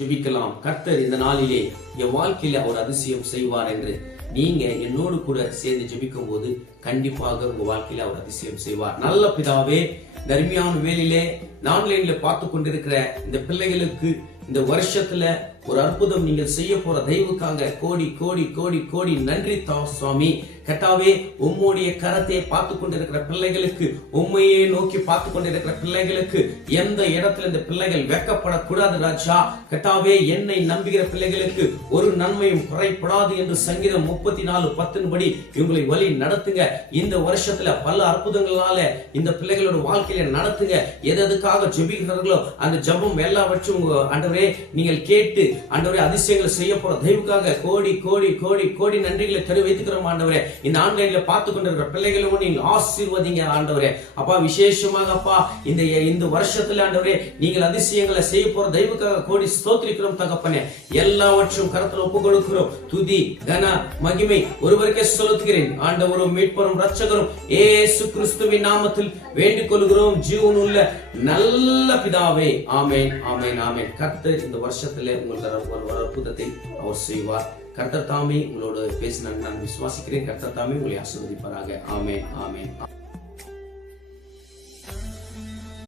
ஜெபிக்கலாம். கர்த்தர் இந்த நாளிலே என் வாழ்க்கையில அவர் அதிசயம் செய்வார் என்று நீங்க என்னோடு கூட சேர்ந்து ஜெபிக்கும் போது கண்டிப்பாக உங்க வாழ்க்கையில அவர் அதிசயம் செய்வார். நல்ல பிதாவே, இந்த அருமையான வேளையிலே ஆன்லைன்ல பார்த்து கொண்டிருக்கிற இந்த பிள்ளைகளுக்கு இந்த வருஷத்துல ஒரு அற்புதம் நீங்கள் செய்ய போற தெய்வுக்காக கோடி கோடி கோடி கோடி நன்றி சுவாமி. கர்த்தாவே, உம்முடைய கரத்தை பார்த்து கொண்டிருக்கிற பிள்ளைகளுக்கு, உண்மையே நோக்கி பார்த்து கொண்டிருக்கிற பிள்ளைகளுக்கு எந்த இடத்துல இந்த பிள்ளைகள் வெக்கப்படக்கூடாது ராஜா. கர்த்தாவே, என்னை நம்புகிற பிள்ளைகளுக்கு ஒரு நன்மையும் குறைப்படாது என்று சங்கீதம் 34:10 படி இவங்களை வழி நடத்துங்க. இந்த வருஷத்துல பல அற்புதங்களால இந்த பிள்ளைகளோட வாழ்க்கையில நடத்துங்க. எதுக்காக ஜெபிக்கிறார்களோ அந்த ஜெபம் எல்லாவற்றும் ஆண்டவரே நீங்கள் கேட்டு ஆண்டவரே அதிசயங்களை செய்ய போற தெய்வுக்காக கோடி கோடி கோடி கோடி நன்றிகளை தெரிவித்துக்கிறோம் ஆண்டவரே. இந்த ஆன்லைன்ல பார்த்து கொண்டிருக்கிற பிள்ளைகளும் நீங்க ஆசீர்வதிங்க ஆண்டவரே. அப்பா, விசேஷமாக அப்பா இந்த வருஷத்துல ஆண்டவரே நீங்கள் அதிசயங்களை செய்ய போற தெய்வுக்காக கோடி ஸ்தோத்திரிக்கிறோம் தகப்பனே. எல்லாவற்றும் கரத்துல ஒப்பு கொடுக்கிறோம். துதி கன மகிமை ஒருவருக்கே செலுத்துகிறேன். ஆண்டவரும் மீட்பரும் ரட்சகரும் இயேசு கிறிஸ்துவின் நாமத்தில் வேண்டிக் கொள்கிறோம் ஜீவனுள்ள நல்ல பிதாவே. ஆமென் ஆமென் ஆமென். கர்த்தர் இந்த வருஷத்துல உங்களுக்கு ஒரு அற்புதத்தை அவர் செய்வார். கர்த்தர் தாமே உங்களோட பேசினாங்க நான் விசுவாசிக்கிறேன். கர்த்தர் தாமே உங்களை ஆசீர்வதிப்பாராக. ஆமென் ஆமென்.